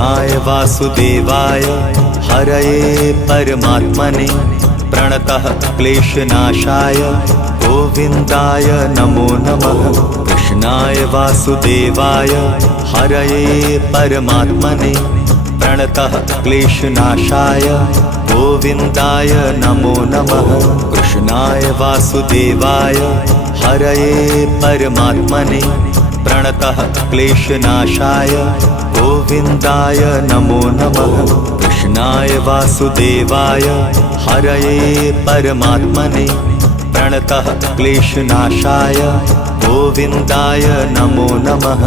कृष्णाय वासुदेवाय हरये परमात्मने प्रणतः क्लेशनाशाय गोविन्दाय नमो नमः। कृष्णाय वासुदेवाय हरये परमात्मने प्रणतः क्लेशनाशाय गोविन्दाय नमो नमः। कृष्णाय वासुदेवाय हरये परमात्मने प्रणतः क्लेशनाशाय गोविन्दाय नमो नमः। कृष्णाय वासुदेवाय हरये परमात्मने प्रणतः क्लेशनाशाय गोविन्दाय नमो नमः।